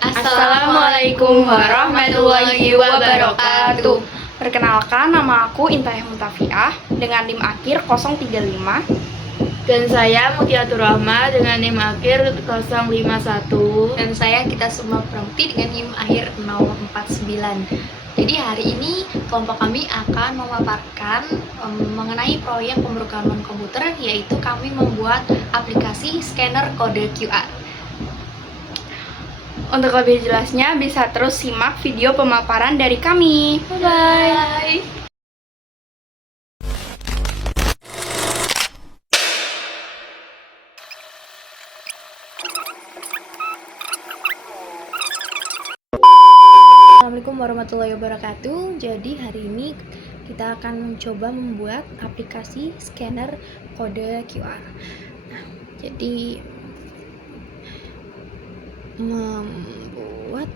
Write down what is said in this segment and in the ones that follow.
Assalamualaikum warahmatullahi wabarakatuh. Perkenalkan, nama aku Intayah Muntafiah dengan NIM akhir 035. Dan saya Mutiatur Rahma dengan NIM akhir 051. Dan saya Kita Suma Pramukti dengan NIM akhir 049. Jadi hari ini kelompok kami akan memaparkan mengenai proyek pemrograman komputer, yaitu kami membuat aplikasi scanner kode QR. Untuk lebih jelasnya bisa terus simak video pemaparan dari kami. Bye. Assalamualaikum warahmatullahi wabarakatuh. Jadi hari ini kita akan mencoba membuat aplikasi scanner kode QR. Nah, jadi membuat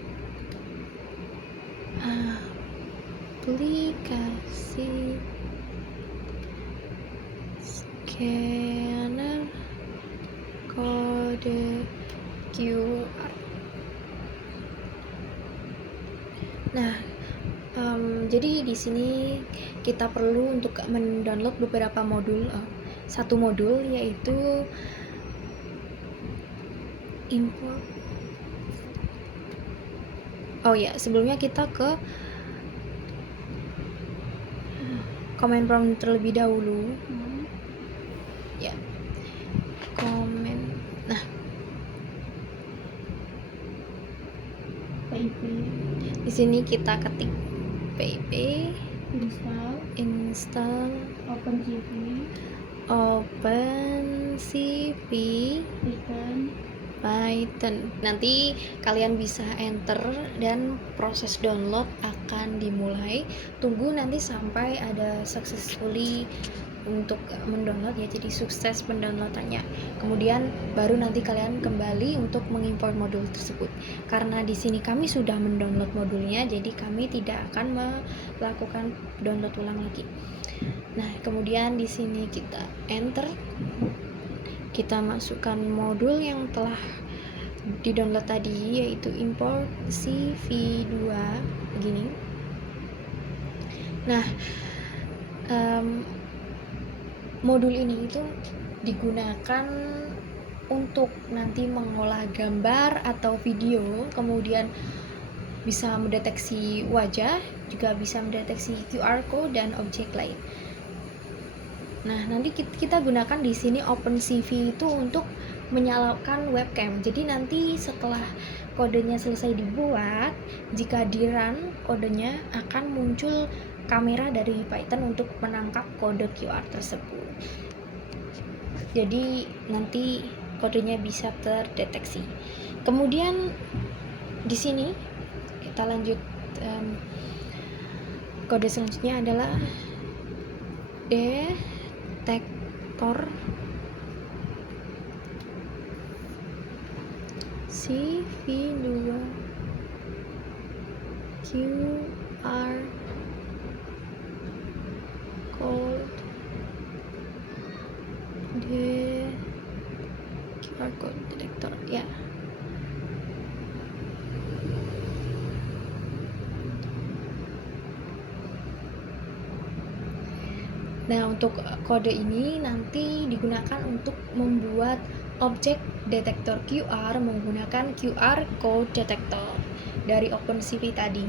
aplikasi scanner kode QR. Nah, jadi di sini kita perlu untuk mendownload beberapa modul. Satu modul yaitu import. Oh ya, sebelumnya kita ke command prompt terlebih dahulu. Ya, command. Nah, di sini kita ketik pip install OpenCV Python. Nanti kalian bisa enter dan proses download akan dimulai. Tunggu nanti sampai ada successfully untuk mendownload ya, jadi sukses pendownloadannya. Kemudian baru nanti kalian kembali untuk mengimport modul tersebut. Karena di sini kami sudah mendownload modulnya, jadi kami tidak akan melakukan download ulang lagi. Nah, kemudian di sini kita enter. Kita masukkan modul yang telah di-download tadi, yaitu import CV2 begini. Nah, modul ini itu digunakan untuk nanti mengolah gambar atau video, kemudian bisa mendeteksi wajah, juga bisa mendeteksi QR code dan objek lain. Nah, nanti kita gunakan di sini OpenCV itu untuk menyalakan webcam. Jadi nanti setelah kodenya selesai dibuat, jika di-run kodenya akan muncul kamera dari Python untuk menangkap kode QR tersebut. Jadi nanti kodenya bisa terdeteksi. Kemudian di sini kita lanjut, kode selanjutnya adalah detektor CV2 QR code QR code detektor ya. Nah, untuk kode ini nanti digunakan untuk membuat objek detektor QR menggunakan QR code detector dari OpenCV tadi.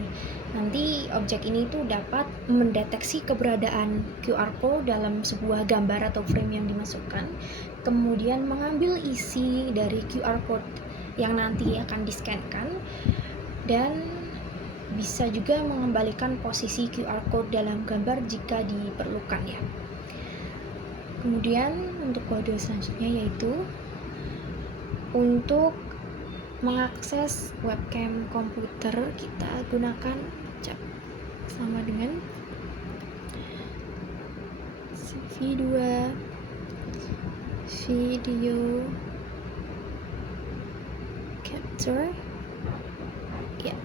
Nanti objek ini tuh dapat mendeteksi keberadaan QR code dalam sebuah gambar atau frame yang dimasukkan, kemudian mengambil isi dari QR code yang nanti akan di-scan-kan, dan bisa juga mengembalikan posisi QR code dalam gambar jika diperlukan ya. Kemudian untuk kode selanjutnya yaitu untuk mengakses webcam komputer, kita gunakan cap sama dengan CV2 video capture ya.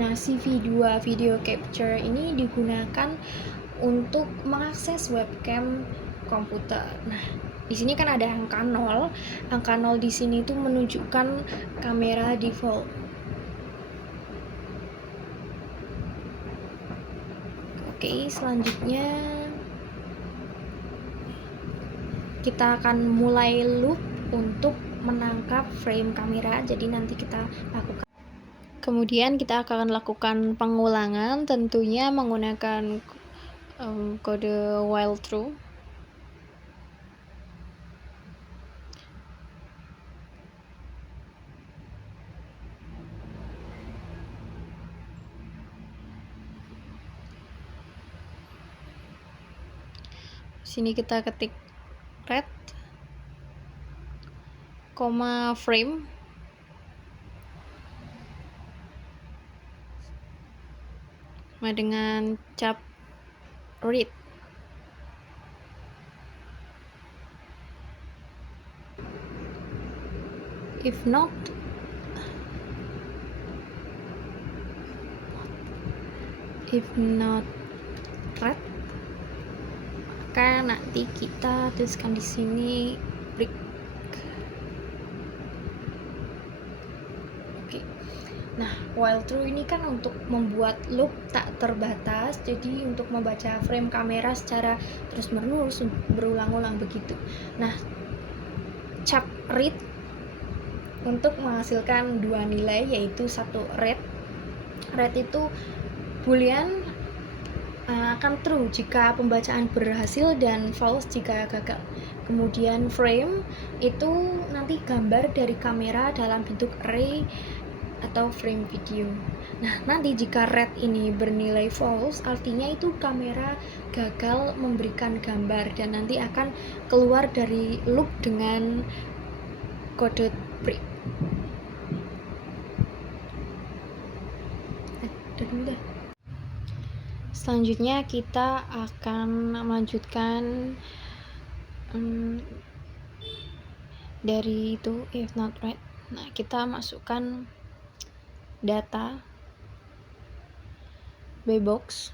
Nah, CV2 video capture ini digunakan untuk mengakses webcam komputer. Nah, Di sini kan ada angka 0. Angka 0 di sini itu menunjukkan kamera default. Oke, selanjutnya kita akan mulai loop untuk menangkap frame kamera. Jadi nanti kita lakukan. Kemudian kita akan lakukan pengulangan, tentunya menggunakan kode while true. Sini kita ketik red, koma frame, sama dengan cap read. If not red, maka nanti kita tuliskan di sini break. Oke. Nah, while true ini kan untuk membuat loop tak terbatas, jadi untuk membaca frame kamera secara terus-menerus berulang-ulang begitu. Nah, cap read untuk menghasilkan dua nilai, yaitu satu red itu boolean akan true jika pembacaan berhasil dan false jika gagal. Kemudian frame itu nanti gambar dari kamera dalam bentuk array atau frame video. Nah, nanti jika red ini bernilai false, artinya itu kamera gagal memberikan gambar dan nanti akan keluar dari loop dengan kode break. Selanjutnya kita akan melanjutkan dari itu if not right. Nah, kita masukkan data bbox,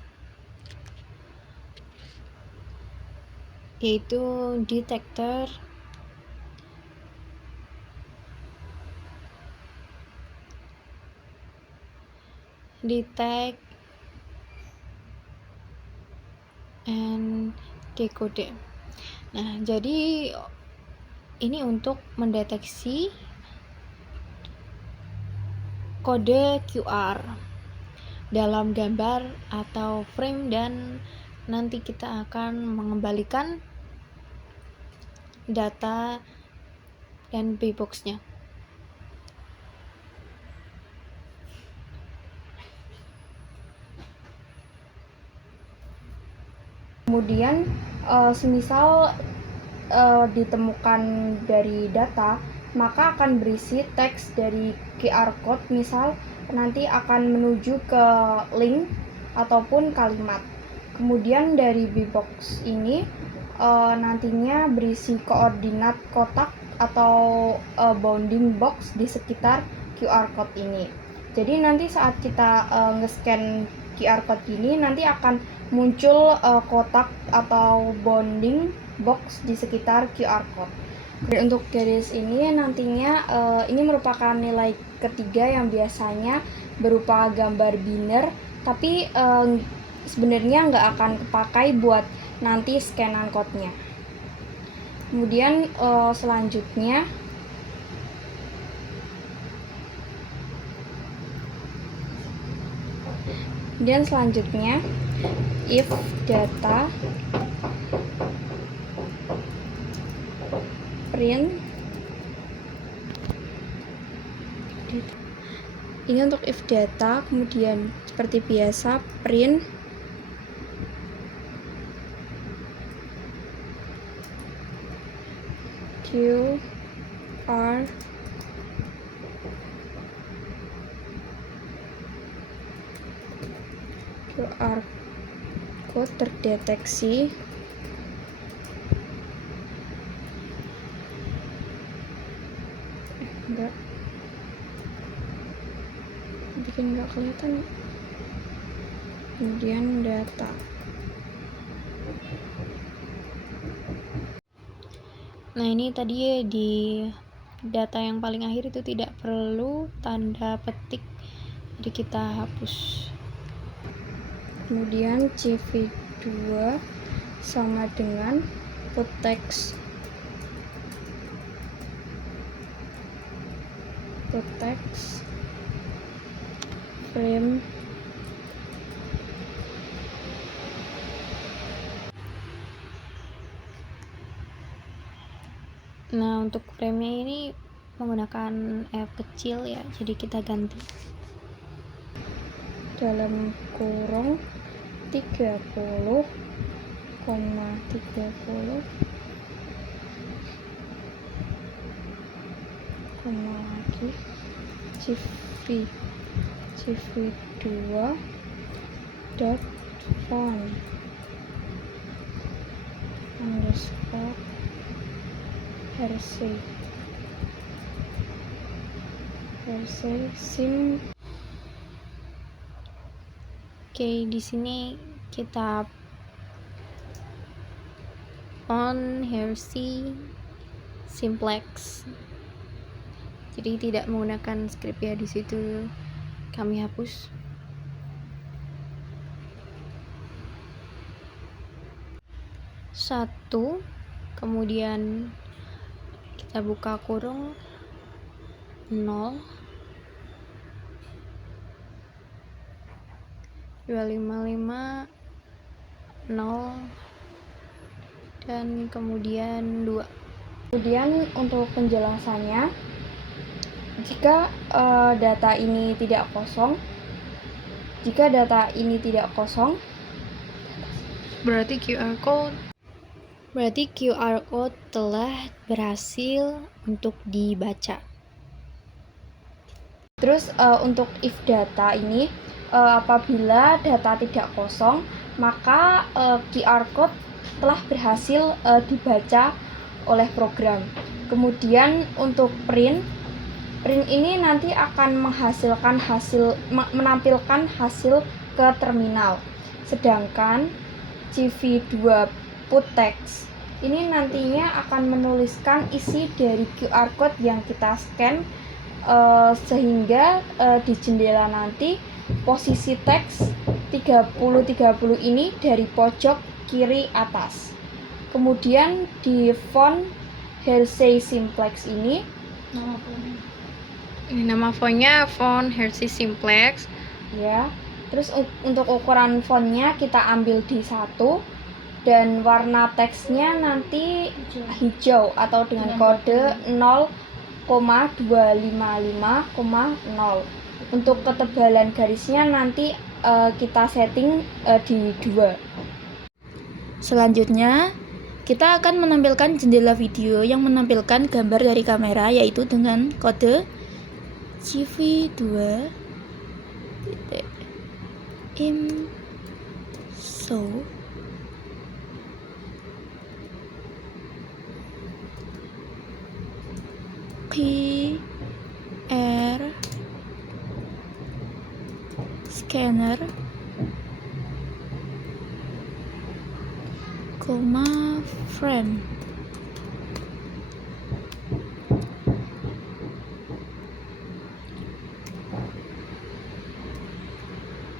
yaitu detector detect and decode. Nah, jadi ini untuk mendeteksi kode QR dalam gambar atau frame, dan nanti kita akan mengembalikan data dan bbox-nya. Kemudian semisal ditemukan dari data, maka akan berisi teks dari QR code, misal nanti akan menuju ke link ataupun kalimat. Kemudian dari bbox ini nantinya berisi koordinat kotak atau bounding box di sekitar QR code ini. Jadi nanti saat kita nge-scan QR code ini, nanti akan muncul kotak atau bounding box di sekitar QR code. Dan untuk garis ini nantinya ini merupakan nilai ketiga yang biasanya berupa gambar biner, tapi sebenarnya nggak akan kepakai buat nanti scanan code-nya. Kemudian selanjutnya if data print, ini untuk if data, kemudian seperti biasa print QR code terdeteksi. Enggak, bikin enggak kelihatan. Kemudian data. Nah, ini tadi di data yang paling akhir itu tidak perlu tanda petik, jadi kita hapus. Kemudian CV2 sama dengan put text frame Nah, untuk frame-nya ini menggunakan F kecil ya, jadi kita ganti dalam kurung 30, koma lagi CV2 dot font underscore Hersey sim. Oke, di sini kita font Hersey Simplex, jadi tidak menggunakan script ya, di situ kami hapus. Satu, kemudian kita buka kurung 0 255 0 dan kemudian 2. Kemudian untuk penjelasannya, jika data ini tidak kosong, Berarti QR code telah berhasil untuk dibaca. Terus untuk if data ini, apabila data tidak kosong, maka QR code telah berhasil dibaca oleh program. Kemudian untuk print ini nanti akan menampilkan hasil ke terminal. Sedangkan CV2 put text ini nantinya akan menuliskan isi dari QR code yang kita scan, sehingga di jendela nanti posisi teks 30 ini dari pojok kiri atas. Kemudian di font Hersey Simplex ini nama fontnya font Hersey Simplex ya. Terus untuk ukuran fontnya kita ambil di 1 dan warna teksnya nanti hijau atau dengan kode 0,255,0. Untuk ketebalan garisnya nanti kita setting di 2. Selanjutnya kita akan menampilkan jendela video yang menampilkan gambar dari kamera, yaitu dengan kode CV2 IMSO QR scanner, frame.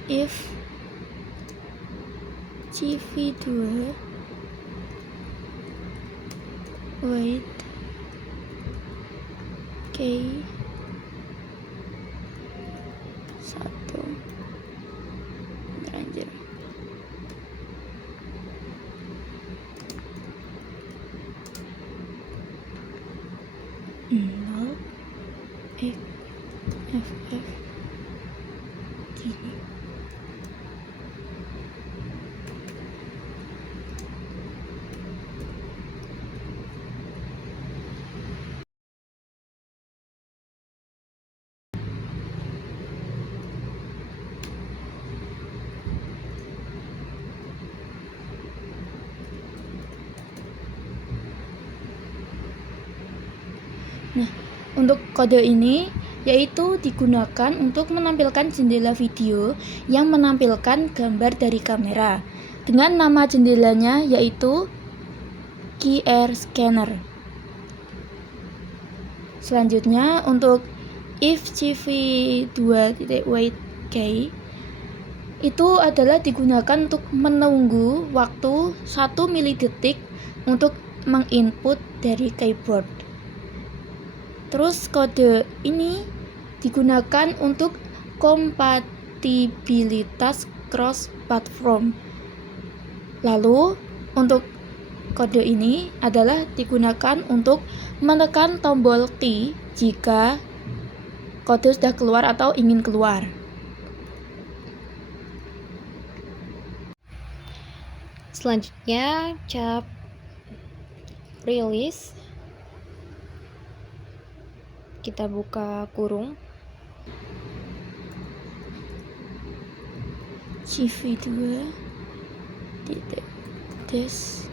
If CV2 wait K 1 anjir. FF gini. Nah, untuk kode ini yaitu digunakan untuk menampilkan jendela video yang menampilkan gambar dari kamera dengan nama jendelanya yaitu QR scanner. Selanjutnya untuk if cv2.wait k itu adalah digunakan untuk menunggu waktu 1 milidetik untuk menginput dari keyboard. Terus kode ini digunakan untuk kompatibilitas cross platform. Lalu untuk kode ini adalah digunakan untuk menekan tombol T jika kode sudah keluar atau ingin keluar. Selanjutnya cap release, kita buka kurung, cv2 titik destroy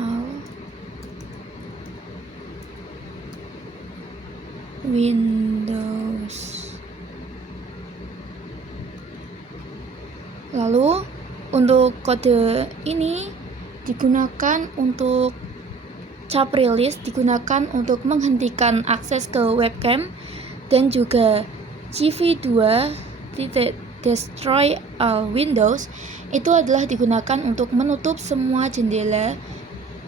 all Windows. Lalu untuk kode ini digunakan untuk cap release, digunakan untuk menghentikan akses ke webcam, dan juga cv2.destroy all Windows itu adalah digunakan untuk menutup semua jendela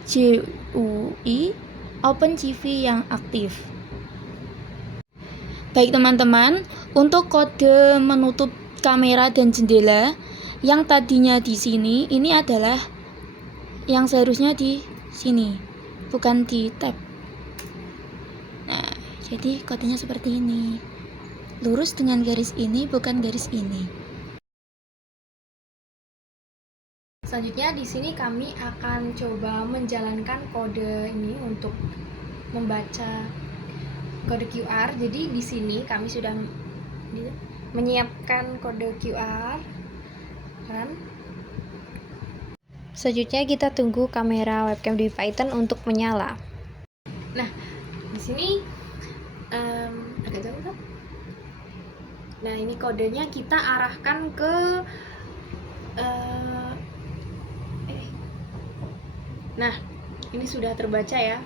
GUI OpenCV yang aktif. Baik teman-teman, untuk kode menutup kamera dan jendela yang tadinya di sini, ini adalah yang seharusnya di sini, bukan di tab. Nah, jadi kodenya seperti ini. Lurus dengan garis ini, bukan garis ini. Selanjutnya di sini kami akan coba menjalankan kode ini untuk membaca kode QR. Jadi di sini kami sudah menyiapkan kode QR kan. Selanjutnya kita tunggu kamera webcam di Python untuk menyala. Nah, di sini agak jauh kan? Nah, ini kodenya kita arahkan ke nah, ini sudah terbaca ya.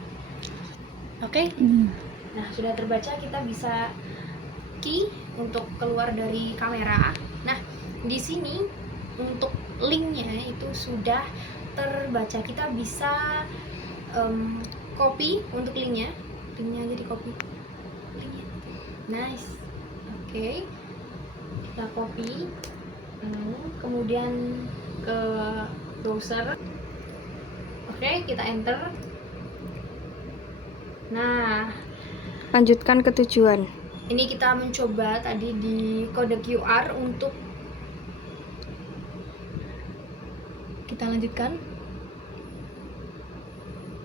Oke. Nah, sudah terbaca, kita bisa key untuk keluar dari kamera. Nah, di sini untuk linknya itu sudah terbaca. Kita bisa copy untuk linknya aja di copy linknya. Nice. Oke. Kita copy, kemudian ke browser. Oke, kita enter. Nah, Lanjutkan ke tujuan. ini kita mencoba tadi di kode QR untuk kita lanjutkan.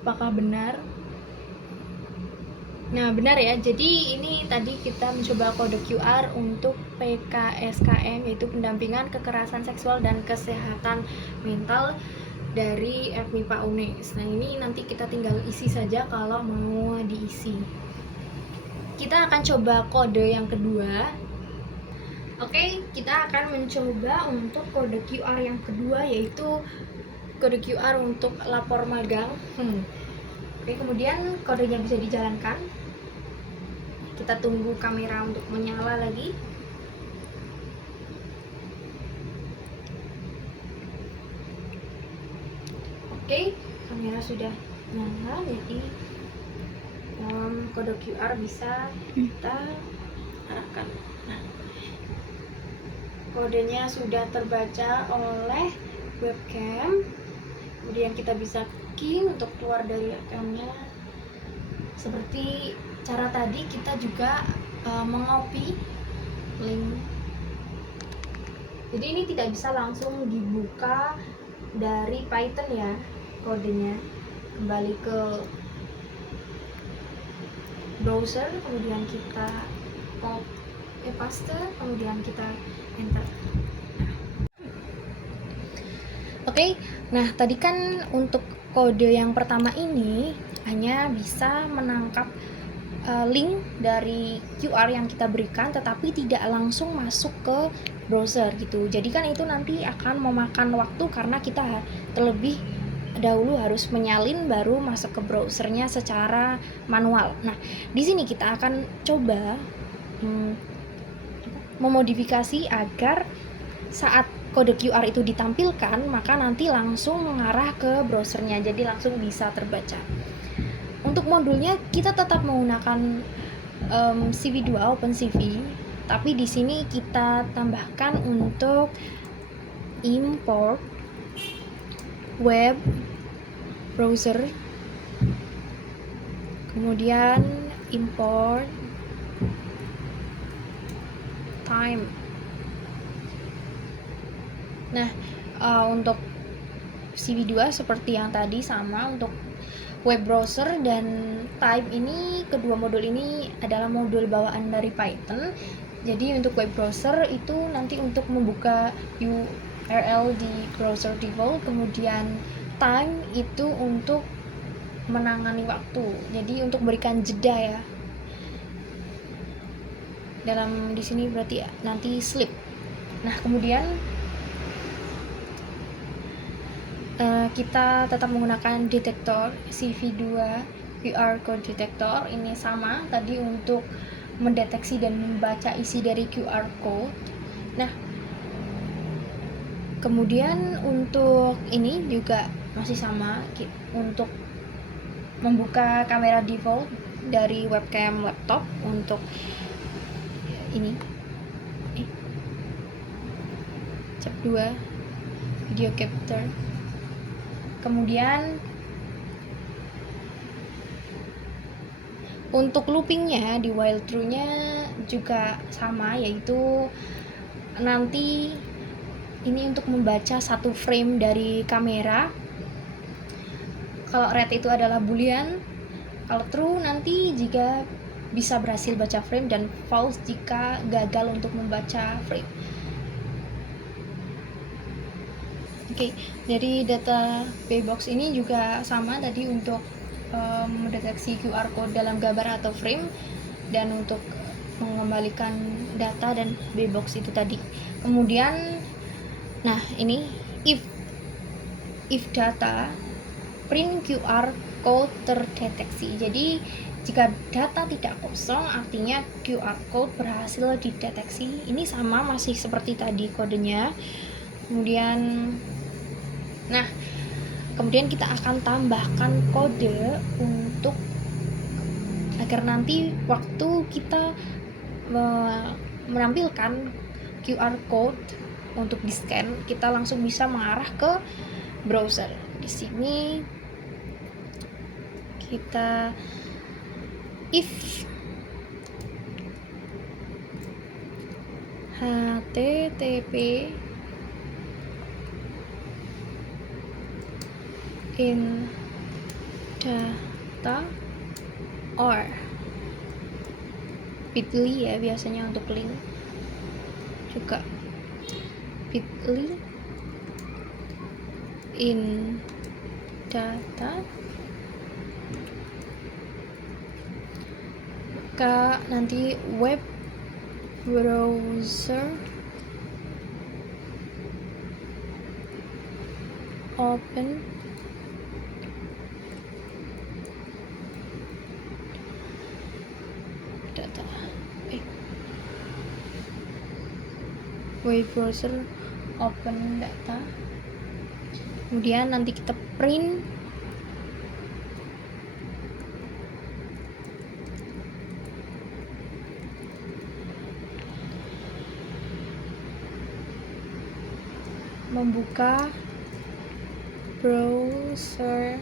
Apakah benar? Nah, benar ya. Jadi ini tadi kita mencoba kode QR untuk PKSKM, yaitu pendampingan kekerasan seksual dan kesehatan mental dari FMIPA UNES. Nah, ini nanti kita tinggal isi saja kalau mau diisi. Kita akan coba kode yang kedua. Oke, kita akan mencoba untuk kode QR yang kedua, yaitu kode QR untuk lapor magang. Oke, kemudian kodenya bisa dijalankan. Kita tunggu kamera untuk menyala lagi. Oke, kamera sudah nyala, jadi kode QR bisa kita arahkan. Nah, kodenya sudah terbaca oleh webcam. Kemudian kita bisa key untuk keluar dari webcamnya. Seperti cara tadi, kita juga mengcopy link. Jadi ini tidak bisa langsung dibuka dari Python ya kodenya. Kembali ke browser, kemudian kita paste, kemudian kita enter. Oke, nah tadi kan untuk kode yang pertama ini hanya bisa menangkap link dari QR yang kita berikan, tetapi tidak langsung masuk ke browser gitu. Jadi kan itu nanti akan memakan waktu karena kita terlebih dahulu harus menyalin baru masuk ke browsernya secara manual. Nah, di sini kita akan coba memodifikasi agar saat kode QR itu ditampilkan, maka nanti langsung mengarah ke browsernya, jadi langsung bisa terbaca. Untuk modulnya kita tetap menggunakan CV2 OpenCV, tapi di sini kita tambahkan untuk import web browser, kemudian import time. Nah, untuk CV2 seperti yang tadi sama untuk web browser dan type ini, kedua modul ini adalah modul bawaan dari Python. Jadi untuk web browser itu nanti untuk membuka URL di browser default, kemudian time itu untuk menangani waktu. Jadi untuk berikan jeda ya. Dalam di sini berarti ya, nanti sleep. Nah, kemudian kita tetap menggunakan detektor CV2 QR code detector. Ini sama tadi untuk mendeteksi dan membaca isi dari QR code. Nah, kemudian untuk ini juga masih sama untuk membuka kamera default dari webcam laptop untuk ini step 2 video capture. Kemudian untuk loopingnya di while true-nya juga sama, yaitu nanti ini untuk membaca satu frame dari kamera. Kalau red itu adalah boolean, kalau true nanti jika bisa berhasil baca frame, dan false jika gagal untuk membaca frame. Oke, dari data Bbox ini juga sama tadi untuk mendeteksi QR code dalam gambar atau frame, dan untuk mengembalikan data dan Bbox itu tadi. Kemudian, nah ini if data print QR code terdeteksi. Jadi jika data tidak kosong, artinya QR code berhasil dideteksi. Ini sama, masih seperti tadi kodenya. Kemudian kita akan tambahkan kode untuk agar nanti waktu kita menampilkan QR code untuk di-scan, kita langsung bisa mengarah ke browser. Di sini kita if http in data or bit.ly ya biasanya untuk link, juga bit.ly in data, maka nanti web browser open data, web browser open data. Kemudian nanti kita print membuka browser,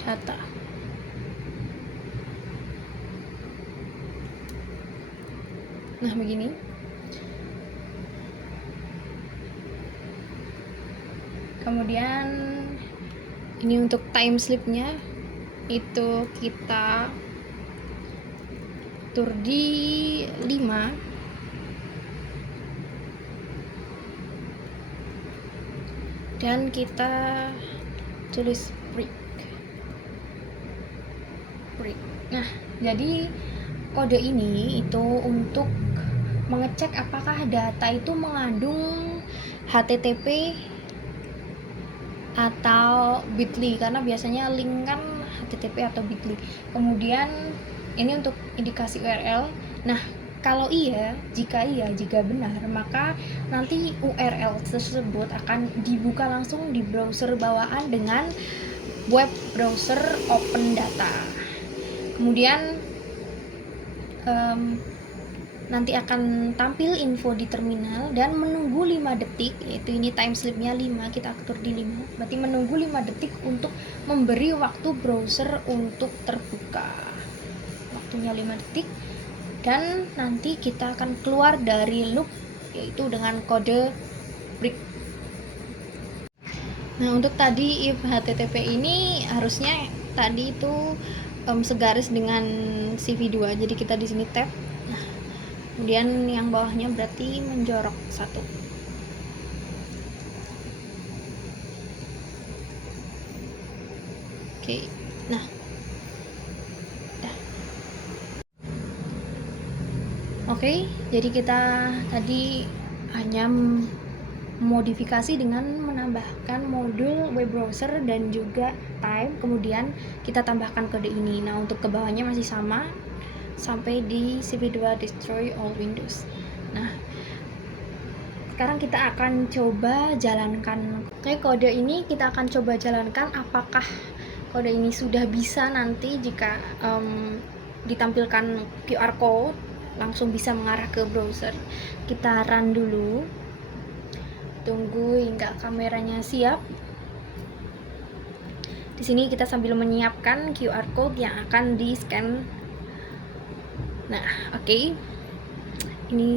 data. Nah, begini. Kemudian ini untuk time slip-nya itu kita atur di 5. dan kita tulis break. Nah, jadi kode ini itu untuk mengecek apakah data itu mengandung HTTP atau bit.ly, karena biasanya link kan HTTP atau bit.ly. Kemudian ini untuk indikasi URL. Nah, kalau jika benar, maka nanti URL tersebut akan dibuka langsung di browser bawaan dengan web browser open data. Kemudian nanti akan tampil info di terminal dan menunggu 5 detik, yaitu ini time slipnya 5, kita atur di 5, berarti menunggu 5 detik untuk memberi waktu browser untuk terbuka. Waktunya 5 detik, dan nanti kita akan keluar dari loop, yaitu dengan kode break. Nah, untuk tadi if HTTP ini harusnya tadi itu segaris dengan CV2, jadi kita di sini tab. Nah, kemudian yang bawahnya berarti menjorok 1. Oke, nah, dah. Oke, jadi kita tadi hanya modifikasi dengan menambahkan modul web browser dan juga time, kemudian kita tambahkan kode ini. Nah, untuk ke bawahnya masih sama sampai di CV2 destroy all windows. Nah, sekarang kita akan coba jalankan. Oke, kode ini kita akan coba jalankan apakah kode ini sudah bisa nanti jika ditampilkan QR code langsung bisa mengarah ke browser. Kita run dulu. Tunggu hingga kameranya siap. Di sini kita sambil menyiapkan QR code yang akan di-scan. Nah, oke. Ini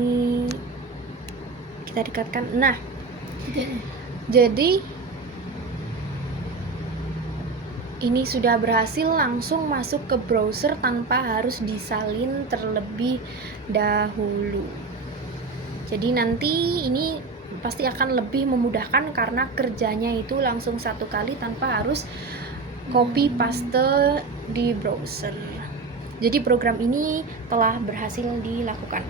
kita dekatkan. Nah, jadi ini sudah berhasil langsung masuk ke browser tanpa harus disalin terlebih dahulu. Jadi nanti ini pasti akan lebih memudahkan karena kerjanya itu langsung satu kali tanpa harus copy paste di browser. Jadi program ini telah berhasil dilakukan.